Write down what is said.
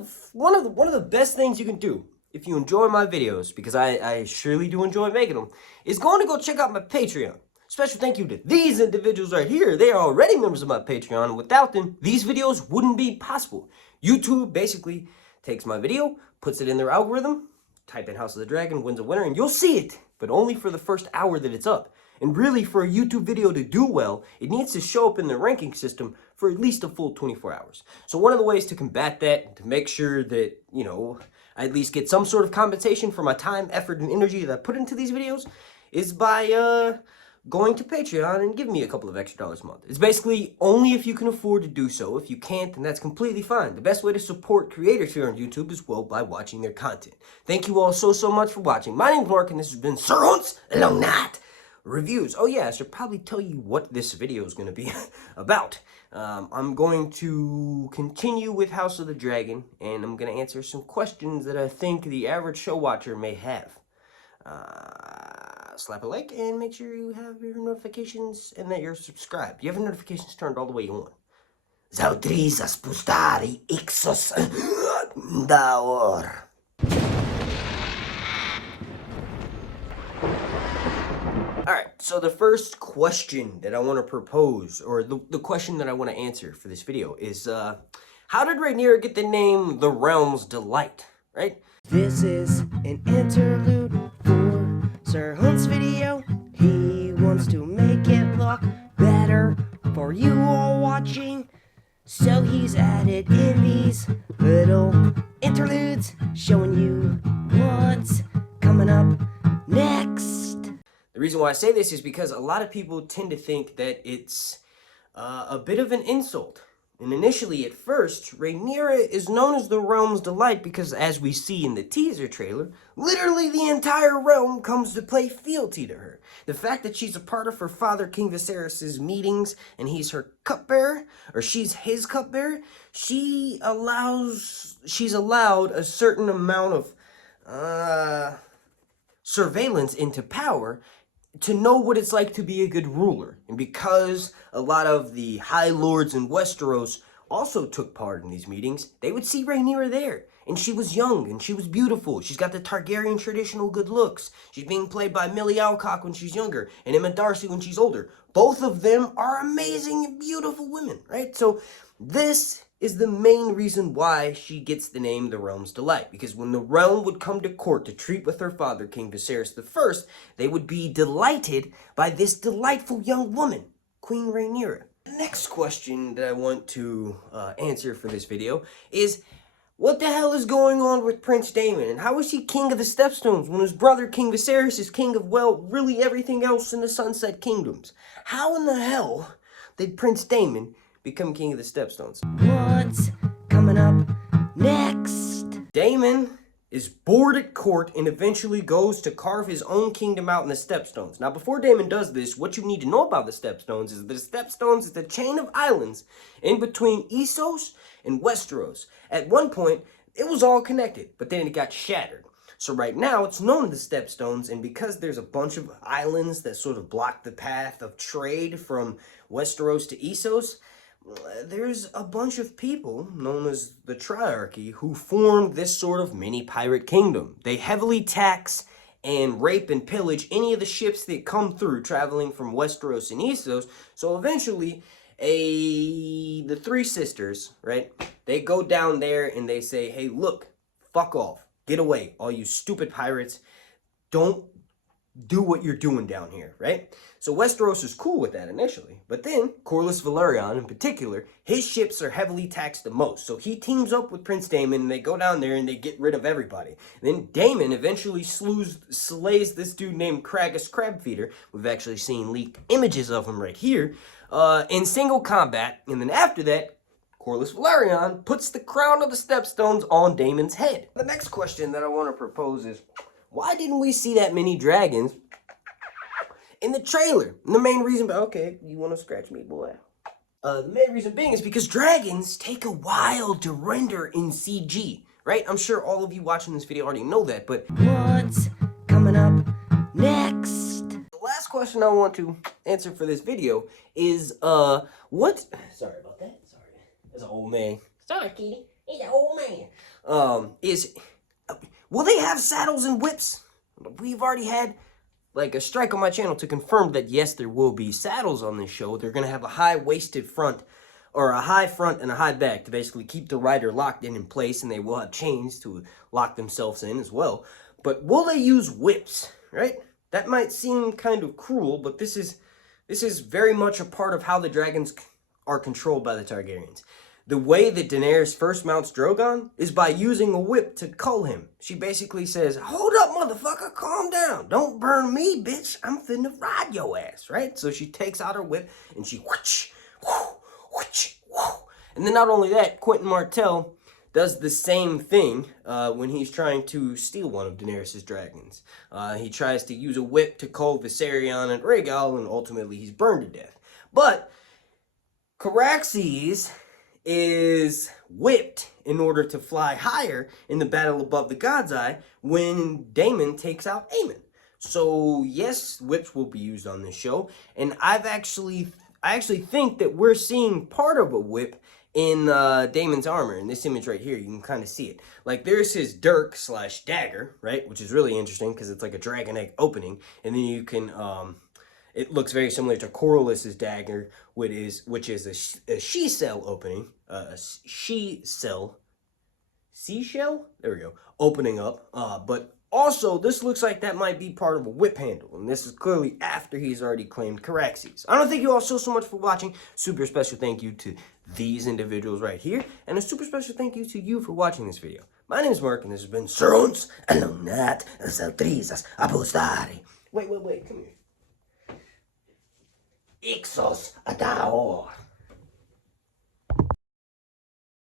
of the best things you can do if you enjoy my videos, because I surely do enjoy making them, is going to go check out my Patreon. Special thank you to these individuals right here. They are already members of my Patreon, and without them, these videos wouldn't be possible. YouTube basically takes my video, puts it in their algorithm, type in House of the Dragon, wins a winner, and you'll see it, but only for the first hour that it's up. And really, for a YouTube video to do well, it needs to show up in the ranking system for at least a full 24 hours. So one of the ways to combat that, to make sure that, you know, I at least get some sort of compensation for my time, effort, and energy that I put into these videos, is by, going to Patreon and giving me a couple of extra dollars a month. It's basically only if you can afford to do so. If you can't, then that's completely fine. The best way to support creators here on YouTube is, well, by watching their content. Thank you all so much for watching. My name's Mark, and this has been Sorensen Long Night Reviews. Oh yeah, I should probably tell you what this video is going to be about. I'm going to continue with House of the Dragon, and I'm going to answer some questions that I think the average show watcher may have. Slap a like and make sure you have your notifications and that you're subscribed. You have your notifications turned all the way on. Zautrizas pustari ixos daor. Alright, so the first question that I want to propose, or the question that I want to answer for this video is, how did Rhaenyra get the name The Realm's Delight, right? This is an interlude for Sir Hunt's video. He wants to make it look better for you all watching, so he's added in these little interludes showing you what's coming up next. The reason why I say this is because a lot of people tend to think that it's a bit of an insult. And initially, at first, Rhaenyra is known as the Realm's Delight because, as we see in the teaser trailer, literally the entire realm comes to play fealty to her. The fact that she's a part of her father, King Viserys' meetings, and he's her cupbearer, or she's his cupbearer, she's allowed a certain amount of surveillance into power to know what it's like to be a good ruler. And because a lot of the High Lords in Westeros also took part in these meetings, they would see Rhaenyra there. And she was young, and she was beautiful. She's got the Targaryen traditional good looks. She's being played by Millie Alcock when she's younger, and Emma Darcy when she's older. Both of them are amazing and beautiful women, right? So this is the main reason why she gets the name The Realm's Delight. Because when the realm would come to court to treat with her father, King Viserys I, they would be delighted by this delightful young woman, Queen Rhaenyra. The next question that I want to answer for this video is, what the hell is going on with Prince Daemon? And how is he king of the Stepstones when his brother, King Viserys, is king of, well, really everything else in the Sunset Kingdoms? How in the hell did Prince Daemon become king of the Stepstones? What's coming up next? Daemon is bored at court and eventually goes to carve his own kingdom out in the Stepstones. Now, before Daemon does this, what you need to know about the Stepstones is that the Stepstones is the chain of islands in between Essos and Westeros. At one point, it was all connected, but then it got shattered. So right now, it's known as the Stepstones, and because there's a bunch of islands that sort of block the path of trade from Westeros to Essos, there's a bunch of people known as the Triarchy who formed this sort of mini pirate kingdom. They heavily tax and rape and pillage any of the ships that come through traveling from Westeros and Essos. So eventually, the three sisters, right, they go down there and they say, hey, look, fuck off. Get away, all you stupid pirates. Don't do what you're doing down here, right? So Westeros is cool with that initially, but then Corlys Velaryon in particular, his ships are heavily taxed the most. So he teams up with Prince Daemon and they go down there and they get rid of everybody. And then Daemon eventually slays this dude named Kragus Crabfeeder. We've actually seen leaked images of him right here in single combat. And then after that, Corlys Velaryon puts the crown of the Stepstones on Daemon's head. The next question that I want to propose is, why didn't we see that many dragons in the trailer? And the main reason, okay, you want to scratch me, boy? The main reason being is because dragons take a while to render in CG, right? I'm sure all of you watching this video already know that, but what's coming up next? The last question I want to answer for this video is, sorry about that. Sorry, as an old man. Sorry, kitty. He's an old man. Will they have saddles and whips? We've already had like a strike on my channel to confirm that yes, there will be saddles on this show. They're gonna have a high-waisted front, or a high front and a high back to basically keep the rider locked in place, and they will have chains to lock themselves in as well. But will they use whips, right? That might seem kind of cruel, but this is very much a part of how the dragons are controlled by the Targaryens. The way that Daenerys first mounts Drogon is by using a whip to cull him. She basically says, hold up, motherfucker, calm down. Don't burn me, bitch. I'm finna ride your ass, right? So she takes out her whip and she whoosh, whoo, whoosh, whoo. And then not only that, Quentin Martell does the same thing when he's trying to steal one of Daenerys' dragons. He tries to use a whip to cull Viserion and Rhaegal, and ultimately he's burned to death. But Caraxes is whipped in order to fly higher in the battle above the God's Eye when Daemon takes out Aemon. So yes, whips will be used on this show, and I actually think that we're seeing part of a whip in Daemon's armor. In this image right here, you can kind of see it. Like, there's his dirk / dagger, right, which is really interesting because it's like a dragon egg opening, and then you can it looks very similar to Corlys's dagger, which is a she-cell opening. Seashell? There we go. Opening up. But also, this looks like that might be part of a whip handle. And this is clearly after he's already claimed Caraxes. I don't thank you all so much for watching. Super special thank you to these individuals right here. And a super special thank you to you for watching this video. My name is Mark, and this has been Serons Alonat Saltrizas Apostari. Wait, come here. Ixos Adaor.